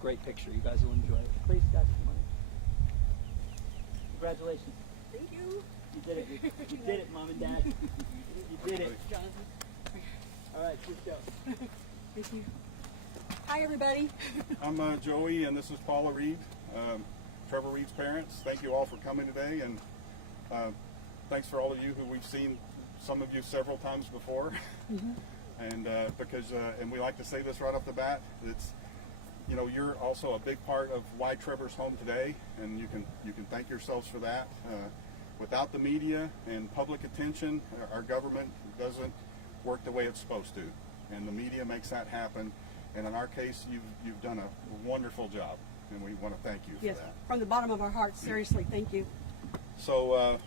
great picture. You guys will enjoy it. Please, guys, come on. Congratulations. Thank you. You did it. You did it, Mom and Dad. You did it. All right, let's go. Thank you. Hi, everybody. I'm Joey, and this is Paula Reed, Trevor Reed's parents. Thank you all for coming today, and thanks for all of you who we've seen, some of you several times before. And and we like to say this right off the bat, it's, you know, you're also a big part of why Trevor's home today, and you can thank yourselves for that. Without the media and public attention, our government doesn't work the way it's supposed to, and the media makes that happen. And in our case, you've done a wonderful job, and we want to thank you for Yes, that. from the bottom of our hearts, seriously, thank you. So,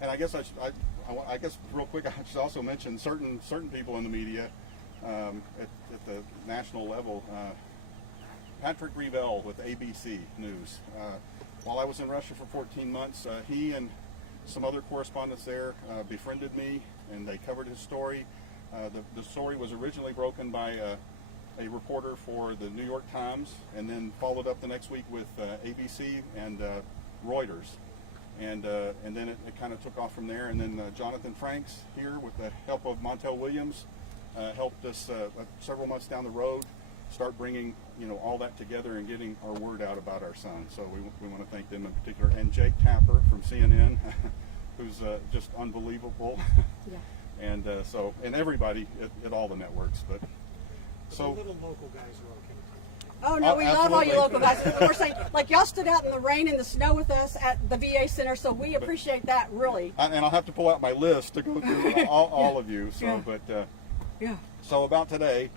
and I guess I guess real quick, I should also mention certain people in the media at the national level. Patrick Revell with ABC News. While I was in Russia for 14 months, he and some other correspondents there befriended me, and they covered his story. The story was originally broken by a reporter for the New York Times, and then followed up the next week with ABC and Reuters. And then it kind of took off from there. And then Jonathan Franks here, with the help of Montel Williams, helped us several months down the road start bringing, you know, all that together and getting our word out about our son. So we want to thank them in particular, and Jake Tapper from CNN, who's just unbelievable. Yeah. And and everybody at all the networks. But the little local guys are okay. Oh, no, we love all you absolutely. local guys. We're saying, like, y'all stood out in the rain and the snow with us at the VA Center, so we appreciate that, really. And I'll have to pull out my list to go through all of you. So, Yeah. but Yeah. so about today.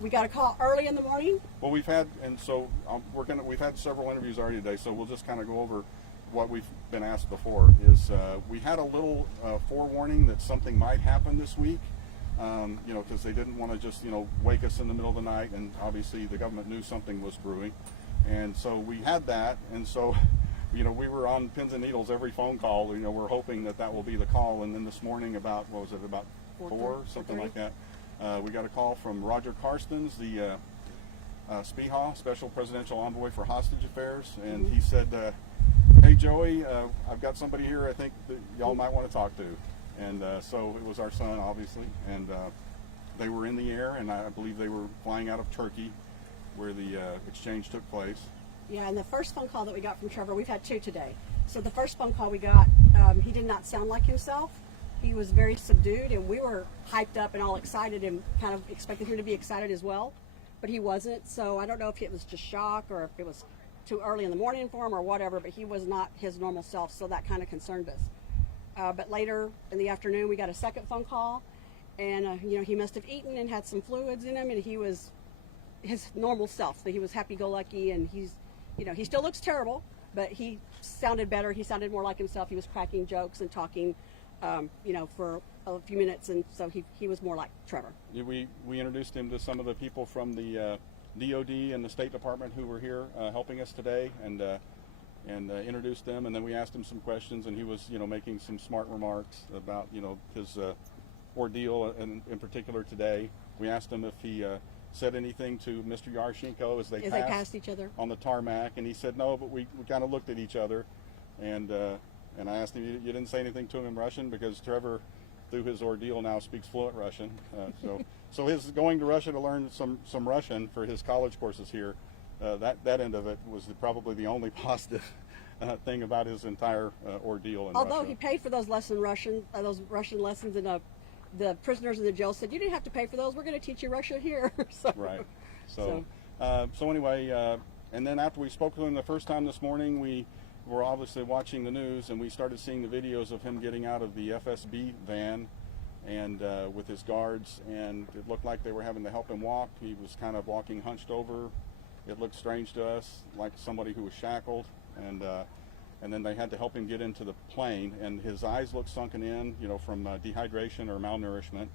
We got a call early in the morning. Well, we've had several interviews already today, so we'll just kind of go over what we've been asked before. Is we had a little forewarning that something might happen this week, you know, because they didn't want to just, you know, wake us in the middle of the night, and obviously the government knew something was brewing, and so we had that, and so, you know, we were on pins and needles every phone call. You know, we're hoping that will be the call, and then this morning about, what was it, about 4, something like that. We got a call from Roger Carstens, the SPIHA, Special Presidential Envoy for Hostage Affairs, and he said, hey Joey, I've got somebody here I think that y'all might want to talk to. And so it was our son, obviously, and they were in the air, and I believe they were flying out of Turkey, where the exchange took place. Yeah, and the first phone call that we got from Trevor, we've had 2 today. So the first phone call we got, he did not sound like himself. He was very subdued, and we were hyped up and all excited and kind of expected him to be excited as well, but he wasn't. So I don't know if it was just shock or if it was too early in the morning for him or whatever, but he was not his normal self, so that kind of concerned us. But later in the afternoon, we got a second phone call, and you know, he must have eaten and had some fluids in him, and he was his normal self. So he was happy-go-lucky, and he's, you know, he still looks terrible, but he sounded better. He sounded more like himself. He was cracking jokes and talking, you know, for a few minutes, and so he was more like Trevor. We introduced him to some of the people from the DOD and the State Department who were here helping us today, and introduced them, and then we asked him some questions, and he was, you know, making some smart remarks about, you know, his ordeal, and in particular today. We asked him if he said anything to Mr. Yaroshenko as they passed each other on the tarmac, and he said no, but we kind of looked at each other, and I asked him, you didn't say anything to him in Russian, because Trevor, through his ordeal, now speaks fluent Russian. So his going to Russia to learn some Russian for his college courses here, that end of it was probably the only positive thing about his entire ordeal in Although Russia. he paid for those Russian lessons, and the prisoners in the jail said, you didn't have to pay for those, we're going to teach you Russian here. Right. So anyway, and then after we spoke to him the first time this morning, we were obviously watching the news, and we started seeing the videos of him getting out of the FSB van and with his guards, and it looked like they were having to help him walk. He was kind of walking hunched over. It looked strange to us, like somebody who was shackled, and then they had to help him get into the plane, and his eyes looked sunken in, you know, from dehydration or malnourishment.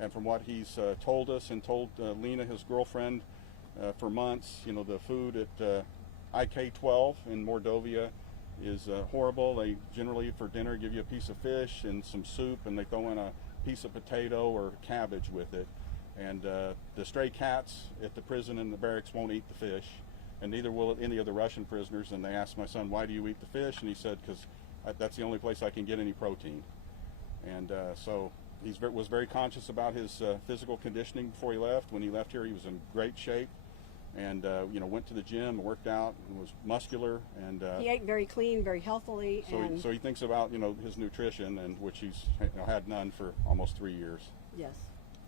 And from what he's told us and told Lena, his girlfriend, for months, you know, the food at IK-12 in Mordovia is horrible. They generally, for dinner, give you a piece of fish and some soup, and they throw in a piece of potato or cabbage with it. And the stray cats at the prison and the barracks won't eat the fish, and neither will any of the Russian prisoners. And they asked my son, why do you eat the fish? And he said, because that's the only place I can get any protein. And so he was very conscious about his physical conditioning before he left. When he left here, he was in great shape, and went to the gym, worked out, and was muscular. And he ate very clean, very healthily. So he thinks about his nutrition, and which he's had none for almost 3 years. Yes.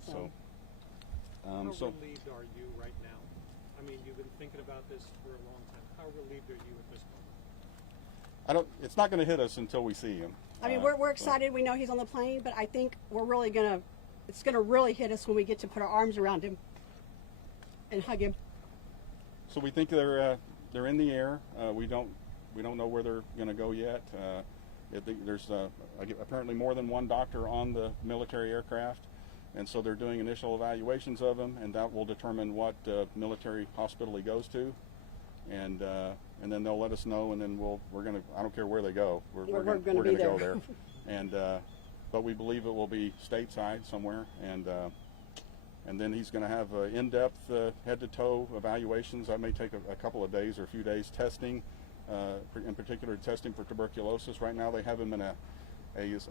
So. How relieved are you right now? I mean, you've been thinking about this for a long time. How relieved are you at this moment? It's not going to hit us until we see him. I mean, we're excited. We know he's on the plane, but I think we're really it's gonna really hit us when we get to put our arms around him and hug him. So we think they're in the air. We don't know where they're going to go yet. There's apparently more than one doctor on the military aircraft. And so they're doing initial evaluations of him, and that will determine what military hospital he goes to, and then they'll let us know, and then we're gonna. I don't care where they go. We're gonna go there, and but we believe it will be stateside somewhere, and then he's going to have in-depth head-to-toe evaluations. That may take a couple of days or a few days testing, in particular testing for tuberculosis. Right now they have him in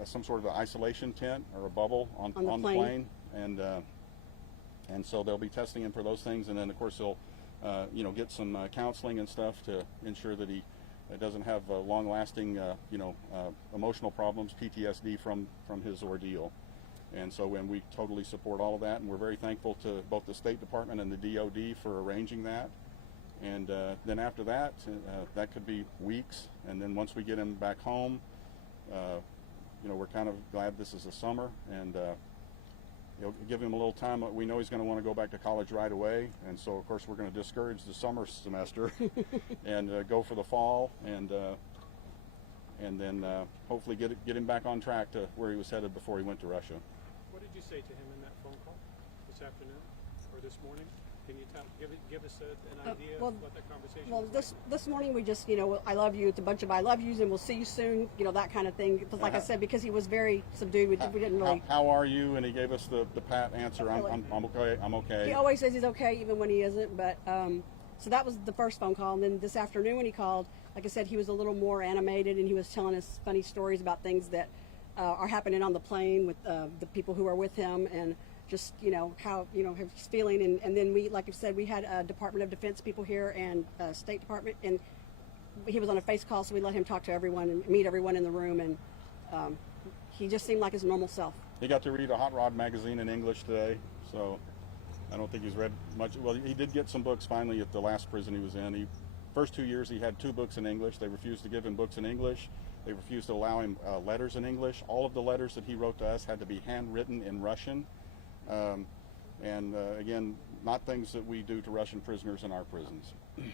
some sort of an isolation tent or a bubble on the plane, and so they'll be testing him for those things, and then of course they'll get some counseling and stuff to ensure that he doesn't have long-lasting emotional problems, PTSD from his ordeal. And so when we totally support all of that, and we're very thankful to both the State Department and the DOD for arranging that. And then after that, that could be weeks, and then once we get him back home, we're kind of glad this is the summer, and give him a little time. We know he's going to want to go back to college right away, and so of course we're going to discourage the summer semester and go for the fall, and then hopefully get him back on track to where he was headed before he went to Russia. What did you say to him in that phone call this afternoon or this morning? Can you give us an idea of what that conversation was like? This morning we just, I love you. It's a bunch of I love yous, and we'll see you soon. That kind of thing. Because like I said, because he was very subdued, we didn't really. How are you? And he gave us the pat answer. I'm okay. I'm okay. He always says he's okay, even when he isn't. But so that was the first phone call, and then this afternoon when he called, like I said, he was a little more animated, and he was telling us funny stories about things that are happening on the plane with the people who are with him, and just how he's feeling, and then we, like I said, we had Department of Defense people here and State Department, and he was on a face call, so we let him talk to everyone and meet everyone in the room, and he just seemed like his normal self. He got to read a Hot Rod magazine in English today, so I don't think he's read much. Well, he did get some books finally at the last prison he was in. First 2 years he had 2 books in English. They refused to give him books in English. They refused to allow him letters in English. All of the letters that he wrote to us had to be handwritten in Russian. Again, not things that we do to Russian prisoners in our prisons. Did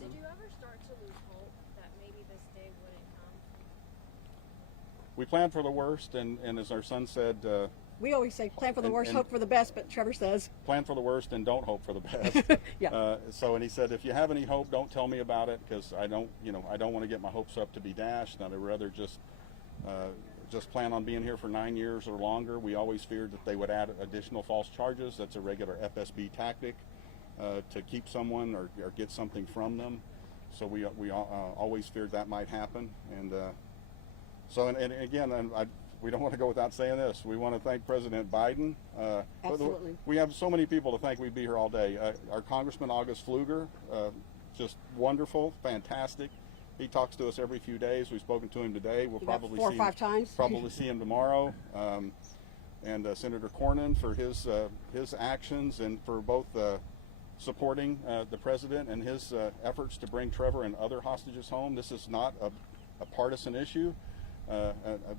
you ever start to lose hope that maybe this day wouldn't come? We planned for the worst, and as our son said, we always say plan for the worst, hope for the best, but Trevor says plan for the worst and don't hope for the best. Yeah. And he said, if you have any hope, don't tell me about it, because I don't want to get my hopes up to be dashed. I'd rather just plan on being here for 9 years or longer. We always feared that they would add additional false charges. That's a regular FSB tactic to keep someone or get something from them. So we always feared that might happen. And again, we don't want to go without saying this. We want to thank President Biden. Absolutely. We have so many people to thank. We'd be here all day. Our Congressman August Pfluger, just wonderful, fantastic. He talks to us every few days. We've spoken to him today. We'll probably 4 or 5 times. Probably see him tomorrow. And Senator Cornyn for his actions, and for both supporting the president and his efforts to bring Trevor and other hostages home. This is not a partisan issue.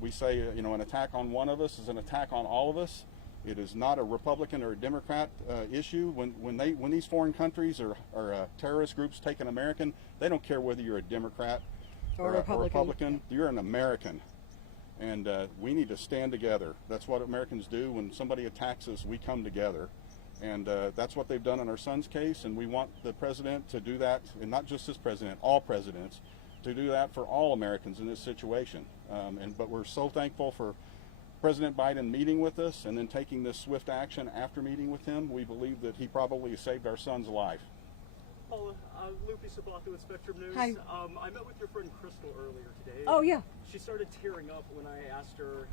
We say an attack on one of us is an attack on all of us. It is not a Republican or a Democrat issue. When these foreign countries or terrorist groups take an American, they don't care whether you're a Democrat or a Republican. You're an American, and we need to stand together. That's what Americans do. When somebody attacks us, we come together, and that's what they've done in our son's case. And we want the president to do that, and not just this president, all presidents, to do that for all Americans in this situation. But we're so thankful for President Biden meeting with us and then taking this swift action after meeting with him, we believe that he probably saved our son's life. Paula, Lupe Sabato with Spectrum News. Hi. I met with your friend Crystal earlier today. Oh, yeah. She started tearing up when I asked her,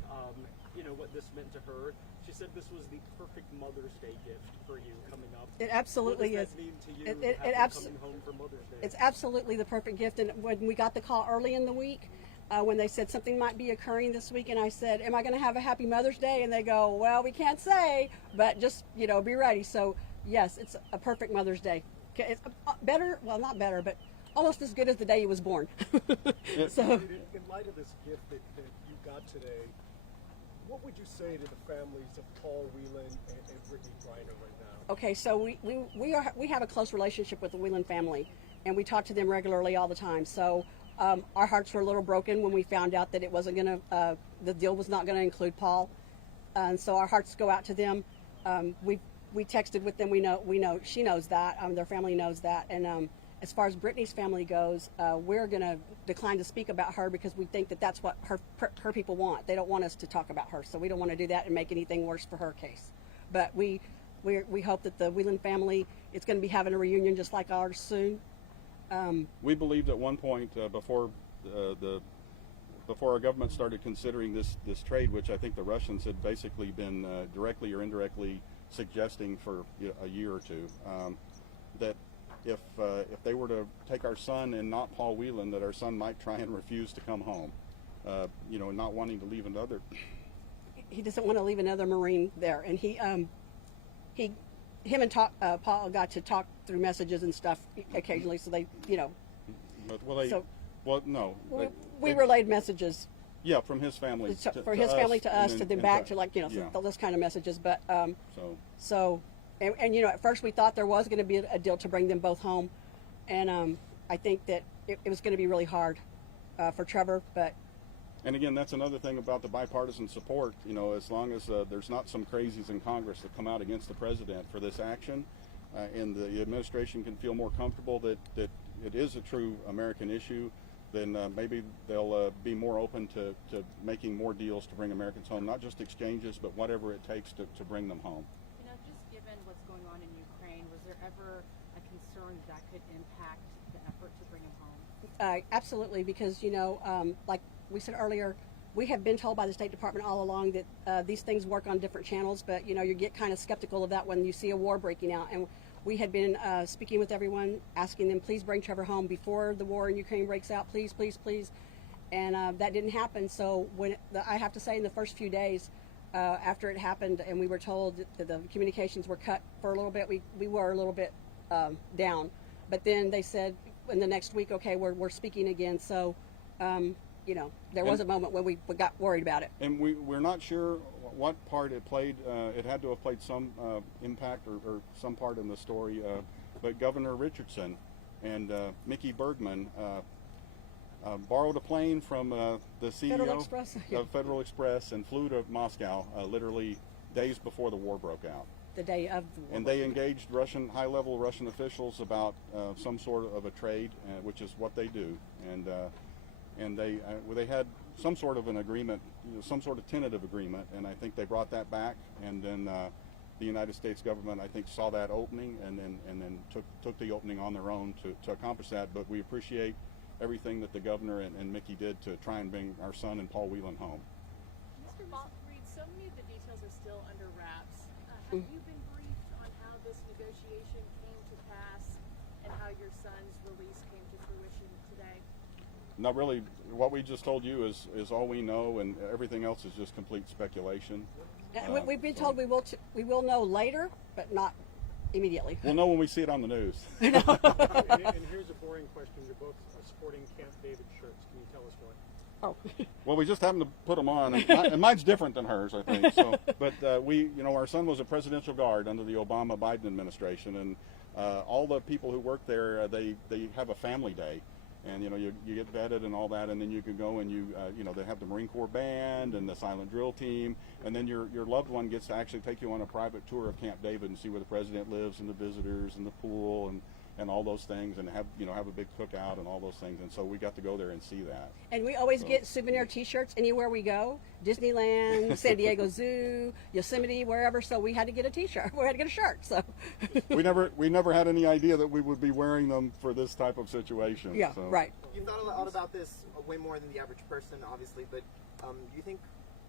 what this meant to her. She said this was the perfect Mother's Day gift for you coming up. It absolutely what is. does that mean to you, coming home for Mother's Day? It's absolutely the perfect gift. And when we got the call early in the week, when they said something might be occurring this week, and I said, am I going to have a happy Mother's Day? And they go, well, we can't say, but just, be ready. So, yes, it's a perfect Mother's Day. It's better, well, not better, but almost as good as the day he was born. So, in light of this gift that you got today, what would you say to the families of Paul Whelan and Brittany Griner right now? okay, so we have a close relationship with the Whelan family, and we talk to them regularly all the time. So our hearts were a little broken when we found out that it wasn't going to, the deal was not going to include Paul, and so our hearts go out to them. We texted with them. We know she knows that. Their family knows that, and as far as Brittany's family goes, we're going to decline to speak about her because we think that that's what her people want. They don't want us to talk about her, so we don't want to do that and make anything worse for her case. But we hope that the Whelan family is going to be having a reunion just like ours soon. We believed at one point before our government started considering this trade, which I think the Russians had basically been directly or indirectly suggesting for a year or two, that if they were to take our son and not Paul Whelan, that our son might try and refuse to come home, not wanting to leave another. He doesn't want to leave another Marine there, and him and Paul got to talk through messages and stuff occasionally. So they, no. We relayed messages. Yeah, from his family For his family to us, and to them then back to those kind of messages. But so at first we thought there was going to be a deal to bring them both home, and I think that it was going to be really hard for Trevor. But and again, that's another thing about the bipartisan support. As long as there's not some crazies in Congress that come out against the president for this action, and the administration can feel more comfortable that it is a true American issue, then maybe they'll be more open to making more deals to bring Americans home, not just exchanges, but whatever it takes to bring them home. Just given what's going on in Ukraine, was there ever a concern that could impact the effort to bring him home? Absolutely, because like we said earlier, we have been told by the State Department all along that these things work on different channels, but you get kind of skeptical of that when you see a war breaking out. And we had been speaking with everyone, asking them, please bring Trevor home before the war in Ukraine breaks out, please, please, please. And that didn't happen. So I have to say, in the first few days after it happened, and we were told that the communications were cut for a little bit, we were a little bit down. But then they said in the next week, okay, we're speaking again. So there was a moment when we got worried about it. And we're not sure what part it played. It had to have played some impact or some part in the story. But Governor Richardson and Mickey Bergman borrowed a plane from the CEO Federal Express, yeah. of Federal Express and flew to Moscow literally days before the war broke out. The day of the war. And they engaged high-level Russian officials about some sort of a trade, which is what they do. And they had some sort of an agreement, some sort of tentative agreement, and I think they brought that back. And then the United States government, I think, saw that opening and then took the opening on their own to accomplish that. But we appreciate everything that the governor and Mickey did to try and bring our son and Paul Whelan home. Mr. Reed, so many of the details are still under wraps. Have you been briefed on how this negotiation came to pass and how your son's release came to fruition today? Not really. What we just told you is all we know, and everything else is just complete speculation. We've been told we will know later, but not immediately. We'll know when we see it on the news. And here's a boring question. You're both sporting Camp David shirts. Can you tell us what? Oh. Well, we just happened to put them on, and mine's different than hers, I think. So, but our son was a presidential guard under the Obama-Biden administration, and all the people who work there, they have a family day. And you get vetted and all that, and then you can go and they have the Marine Corps band and the silent drill team, and then your loved one gets to actually take you on a private tour of Camp David and see where the president lives and the visitors and the pool, and all those things, and have a big cookout and all those things. And so we got to go there and see that. And we always get souvenir T-shirts anywhere we go, Disneyland, San Diego Zoo, Yosemite, wherever. So we had to get a T-shirt. We had to get a shirt. So we never had any idea that we would be wearing them for this type of situation. Yeah, so. right. You've thought a lot about this way more than the average person, obviously, but do you think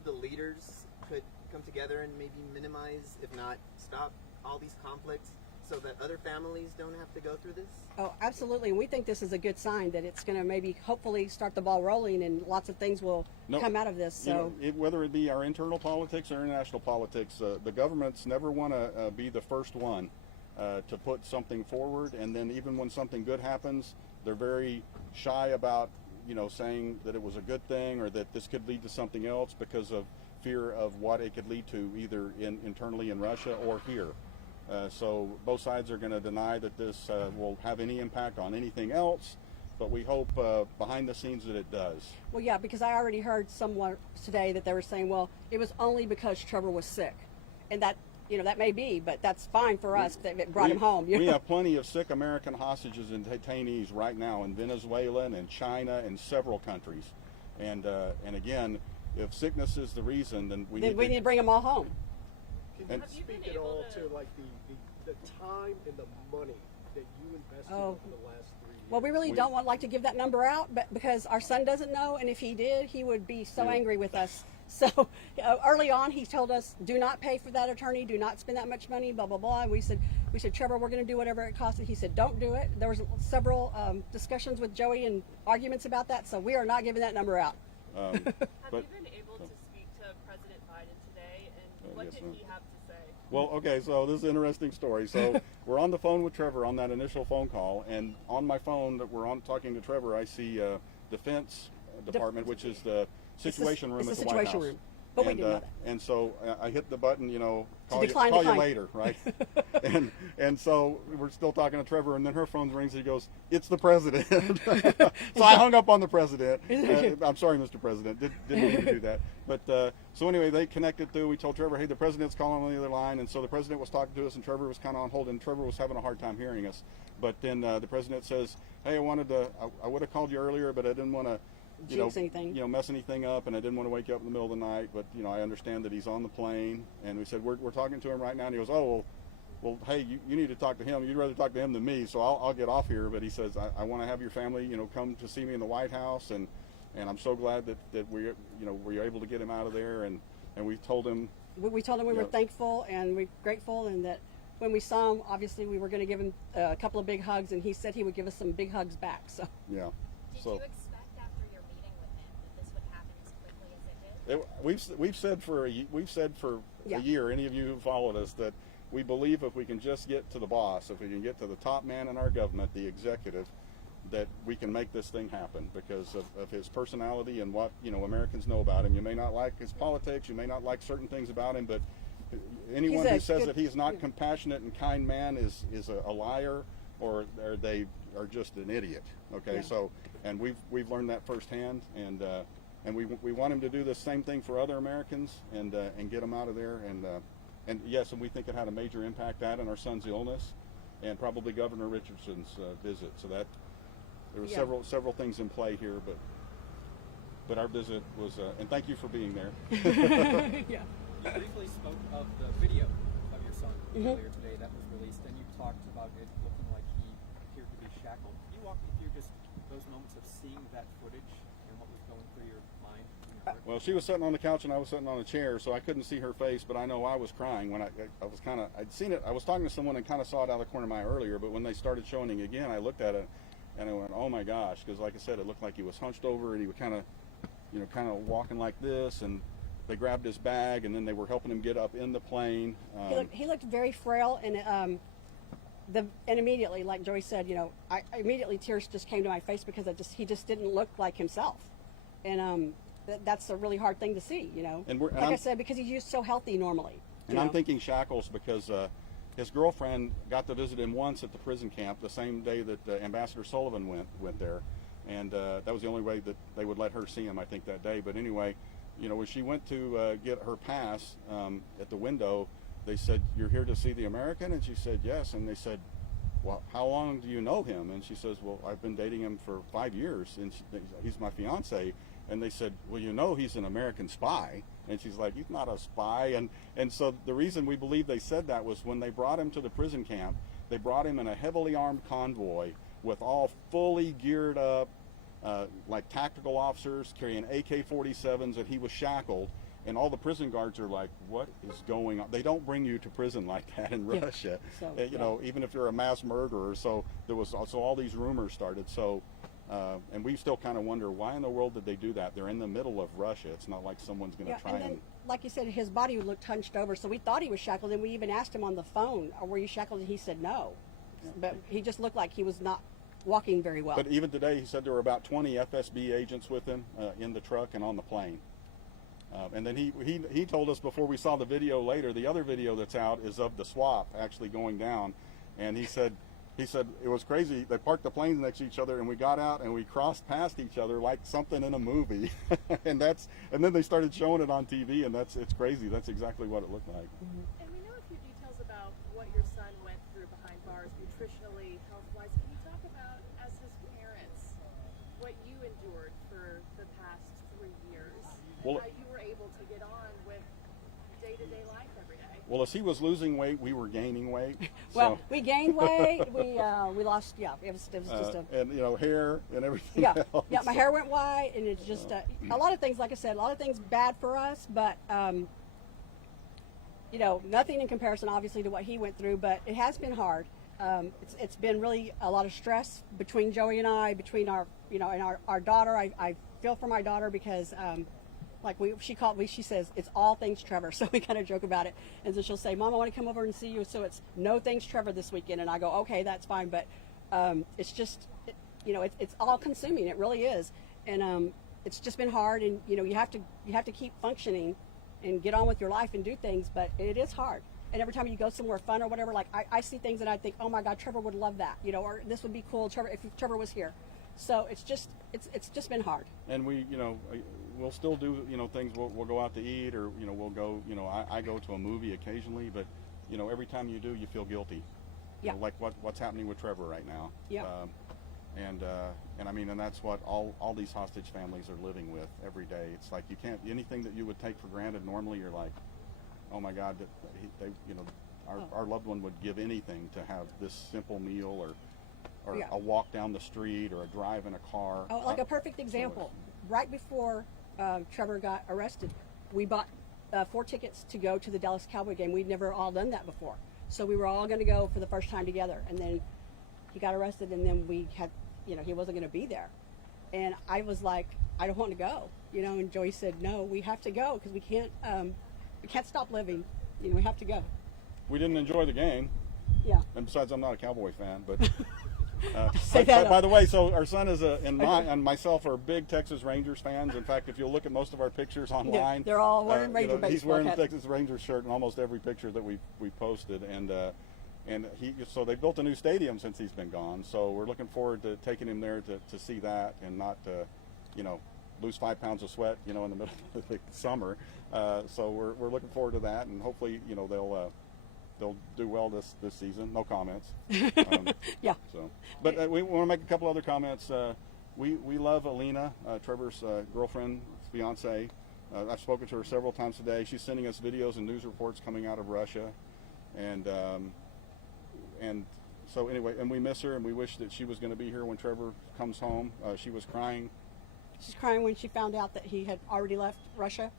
the leaders could come together and maybe minimize, if not stop, all these conflicts so that other families don't have to go through this? Oh, absolutely. And we think this is a good sign that it's going to maybe hopefully start the ball rolling and lots of things will come out of this. So whether it be our internal politics or international politics, the governments never want to be the first one to put something forward, and then even when something good happens, they're very shy about saying that it was a good thing or that this could lead to something else because of fear of what it could lead to either internally in Russia or here. So both sides are going to deny that this will have any impact on anything else, but we hope behind the scenes that it does. Well, yeah, because I already heard someone today that they were saying, well, it was only because Trevor was sick, and that that may be, but that's fine for us that it brought him home. We have plenty of sick American hostages and detainees right now in Venezuela and in China and several countries, and again, if sickness is the reason, then we need to bring them all home. Can you speak at all to like the time and the money that you invested over the last 3 years? Well, we really don't like to give that number out, but because our son doesn't know, and if he did, he would be so angry with us. So early on, he told us, "Do not pay for that attorney. Do not spend that much money." Blah blah blah. And we said, Trevor, we're going to do whatever it costs. And he said, "Don't do it." There was several discussions with Joey and arguments about that. So we are not giving that number out. Have you been able to speak to President Biden today, and what yes, did he have to say? Well, okay, so this is an interesting story. So we're on the phone with Trevor on that initial phone call, and on my phone that we're on talking to Trevor, I see Defense Department, which is the Situation Room at the White House. Room. But we didn't know that. And so I hit the button, call decline. you later, right? and so we're still talking to Trevor, and then her phone rings, and he goes, "It's the president." So I hung up on the president. I'm sorry, Mr. President, didn't mean to do that. But so anyway, they connected through. We told Trevor, "Hey, the president's calling on the other line," and so the president was talking to us, and Trevor was kind of on hold, and Trevor was having a hard time hearing us. But then the president says, "Hey, I would have called you earlier, but I didn't want to." Mess anything up, and I didn't want to wake you up in the middle of the night, but I understand that he's on the plane, and we said we're talking to him right now, and he goes, "Oh, well, hey, you need to talk to him. You'd rather talk to him than me, so I'll get off here." But he says, "I want to have your family, come to see me in the White House, and I'm so glad that we were able to get him out of there." And we told him we were thankful and we're grateful, and that when we saw him, obviously we were going to give him a couple of big hugs, and he said he would give us some big hugs back. So yeah. Did you expect after your meeting with him that this would happen as quickly as it did? We've said for a year, any of you who followed us, that we believe if we can just get to the boss, if we can get to the top man in our government, the executive, that we can make this thing happen because of his personality and what Americans know about him. You may not like his politics, you may not like certain things about him, but anyone who says that he's not compassionate and kind man is a liar, or they are just an idiot. Okay, so and we've learned that firsthand, and we want him to do the same thing for other Americans and get them out of there, and yes, and we think it had a major impact, that and our son's illness, and probably Governor Richardson's visit. So that there were several things in play here, but our visit was, and thank you for being there. You briefly spoke of the video of your son earlier today that was released, and you talked about it looking like he appeared to be shackled. Can you walk me through just those moments of seeing that footage and what was going through your mind and your heart? Well, she was sitting on the couch and I was sitting on a chair, so I couldn't see her face, but I know I was crying when I was I'd seen it. I was talking to someone and kind of saw it out of the corner of my eye earlier, but when they started showing it again, I looked at it and I went, "Oh my gosh," because like I said, it looked like he was hunched over and he was kind of walking like this, and they grabbed his bag and then they were helping him get up in the plane. He looked very frail, and immediately, like Joey said, I immediately tears just came to my face because he just didn't look like himself, and that's a really hard thing to see, And I said, because he's so healthy normally. And I'm thinking shackles because his girlfriend got to visit him once at the prison camp the same day that Ambassador Sullivan went there, and that was the only way that they would let her see him, I think, that day. But anyway, when she went to get her pass at the window, they said, "You're here to see the American?" And she said, "Yes." And they said, well, how long do you know him? And she says, well, I've been dating him for 5 years, and he's my fiance. And they said, well, you know he's an American spy. And she's like, he's not a spy. And so the reason we believe they said that was when they brought him to the prison camp, they brought him in a heavily armed convoy with all fully geared up, like tactical officers carrying AK-47s, and he was shackled. And all the prison guards are like, what is going on? They don't bring you to prison like that in Russia. So, you know, even if you're a mass murderer. So there was also all these rumors started. So, and we still kind of wonder, why in the world did they do that? They're in the middle of Russia. It's not like someone's going to try and then, and... like you said, his body looked hunched over, so we thought he was shackled, and we even asked him on the phone, were you shackled? And he said no. But he just looked like he was not walking very well. But even today, he said there were about 20 FSB agents with him in the truck and on the plane. And then he told us before we saw the video later, the other video that's out is of the swap actually going down. And he said it was crazy. They parked the planes next to each other, and we got out and we crossed past each other like something in a movie. and then they started showing it on TV, and it's crazy. That's exactly what it looked like. And we know a few details about what your son went through behind bars, nutritionally, health-wise. Can you talk about, as his parents, what you endured for the past 3 years, and how you were able to get on with day-to-day life every day? Well, as he was losing weight, we were gaining weight. Well, we gained weight. We lost. Yeah, it was just a. And hair and everything. Yeah, else. yeah. My hair went white, and it's just a lot of things. Like I said, a lot of things bad for us, but nothing in comparison, obviously, to what he went through. But it has been hard. It's been really a lot of stress between Joey and I, between our, and our daughter. I feel for my daughter because. She says, it's all things Trevor. So we kind of joke about it. And so she'll say, Mom, I want to come over and see you. So it's no thanks Trevor this weekend. And I go, okay, that's fine. But it's just, it's all consuming. It really is. And it's just been hard. And, you have to keep functioning and get on with your life and do things. But it is hard. And every time you go somewhere fun or whatever, like I see things and I think, oh my God, Trevor would love that, or this would be cool, Trevor, if Trevor was here. So it's just been hard. And we, we'll still do, things. We'll go out to eat, or we'll go. I go to a movie occasionally, but every time you do, you feel guilty. Yeah. Like what's happening with Trevor right now. Yeah. And I mean, and that's what all these hostage families are living with every day. It's like you can't, anything that you would take for granted normally, you're like, oh my God, our loved one would give anything to have this simple meal or a walk down the street or a drive in a car. Oh, like a perfect example. Right before Trevor got arrested, we bought 4 tickets to go to the Dallas Cowboy game. We'd never all done that before. So we were all going to go for the first time together. And then he got arrested, and then we had, he wasn't going to be there. And I was like, I don't want to go. And Joey said, no, we have to go because we can't stop living. We have to go. We didn't enjoy the game. Yeah. And besides, I'm not a Cowboy fan, but... By the way, so our son and myself are big Texas Rangers fans. In fact, if you'll look at most of our pictures online, they're all wearing Ranger baseball he's wearing hats. the Texas Rangers shirt in almost every picture that we posted, so they built a new stadium since he's been gone. So we're looking forward to taking him there to see that and not lose 5 pounds of sweat in the middle of the summer. So we're looking forward to that, and hopefully they'll do well this season. No comments. Yeah. So, but we want to make a couple other comments. We love Alina, Trevor's girlfriend, fiance. I've spoken to her several times today. She's sending us videos and news reports coming out of Russia, and so anyway, and we miss her, and we wish that she was going to be here when Trevor comes home. She was crying. She's crying when she found out that he had already left Russia.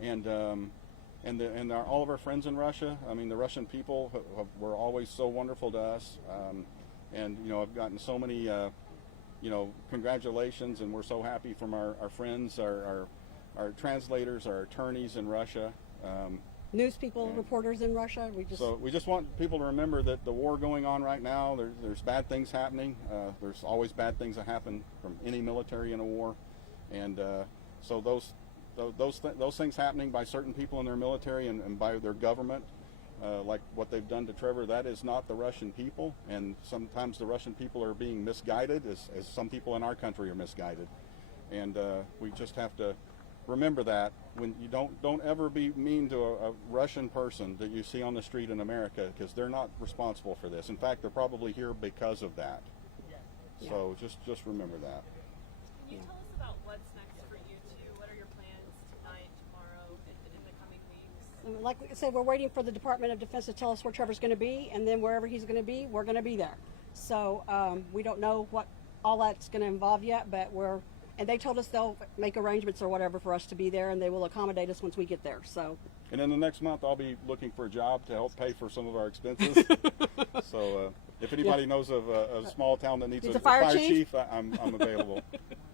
And all of our friends in Russia. I mean, the Russian people were always so wonderful to us, and I've gotten so many, congratulations, and we're so happy from our friends, our translators, our attorneys in Russia, news people, reporters in Russia. We just want people to remember that the war going on right now. There's bad things happening. There's always bad things that happen from any military in a war, and so those things happening by certain people in their military and by their government, like what they've done to Trevor, that is not the Russian people. And sometimes the Russian people are being misguided, as some people in our country are misguided. And we just have to remember that when you don't ever be mean to a Russian person that you see on the street in America, because they're not responsible for this. In fact, they're probably here because of that. So just remember that. Can you tell us about what's next for you two? What are your plans tonight, tomorrow, in the coming weeks? Like I said, we're waiting for the Department of Defense to tell us where Trevor's going to be, and then wherever he's going to be, we're going to be there. So we don't know what all that's going to involve yet, but and they told us they'll make arrangements or whatever for us to be there, and they will accommodate us once we get there. So. And in the next month, I'll be looking for a job to help pay for some of our expenses. So if anybody knows of a small town that needs a fire chief, I'm available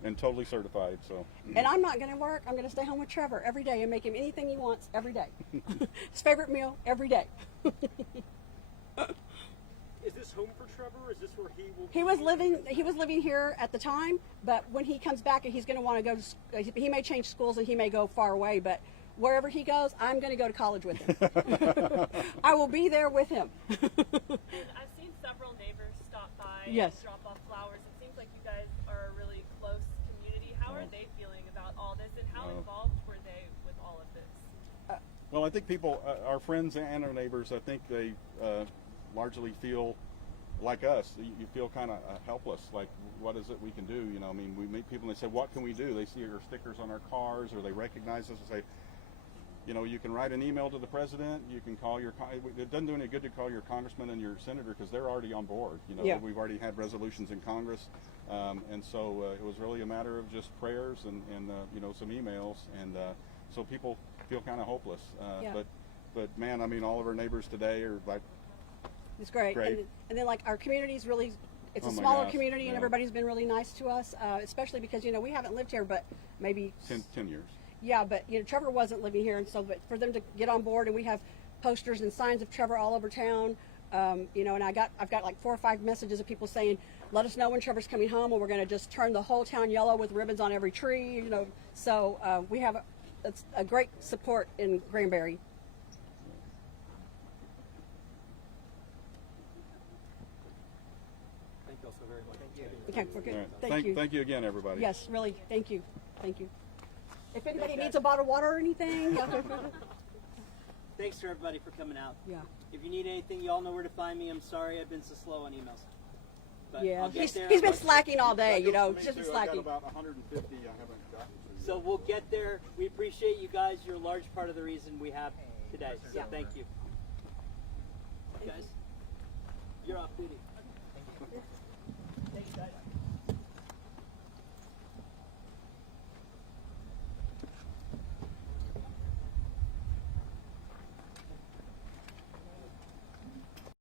and totally certified. So. And I'm not going to work. I'm going to stay home with Trevor every day and make him anything he wants every day. His favorite meal every day. Is this home for Trevor? Is this where he will? He was living here at the time, but when he comes back, he's going to want to go to. He may change schools and he may go far away, but wherever he goes, I'm going to go to college with him. I will be there with him. And I've seen several neighbors stop by and drop off flowers. It seems like you guys are a really close community. How are they feeling about all this, and how involved were they with all of this? Well, I think people, our friends and our neighbors, I think they largely feel like us. You feel kind of helpless. Like, what is it we can do? You know, I mean, we meet people and they say, "What can we do?" They see our stickers on our cars, or they recognize us and say, you know, you can write an email to the president. You can call your. It doesn't do any good to call your congressman and your senator, because they're already on board. You know, we've already had resolutions in Congress, and so it was really a matter of just prayers and you know, some emails, and so people feel kind of hopeless. But man, I mean, all of our neighbors today are like. It's great. And then like our community's really. It's a smaller community, and everybody's been really nice to us, especially because, you know, we haven't lived here but maybe 10 years. Yeah, but you know, Trevor wasn't living here, and so but for them to get on board, and we have posters and signs of Trevor all over town. You know, and I've got like 4 or 5 messages of people saying, "Let us know when Trevor's coming home, and we're going to just turn the whole town yellow with ribbons on every tree." You know, so we have a great support in Granbury. Thank you all so very much. Okay, we're good. Right. Thank you. Thank you again, everybody. Yes, really. Thank you. Thank you. If anybody needs a bottle of water or anything. Thanks to everybody for coming out. Yeah. If you need anything, you all know where to find me. I'm sorry I've been so slow on emails. But Yeah, I'll get there. he's been slacking all day, you know, just I've slacking. got about 150 I haven't gotten to. So we'll get there. We appreciate you guys. You're a large part of the reason we have today. So thank you. Guys, you're off duty. Thanks, guys.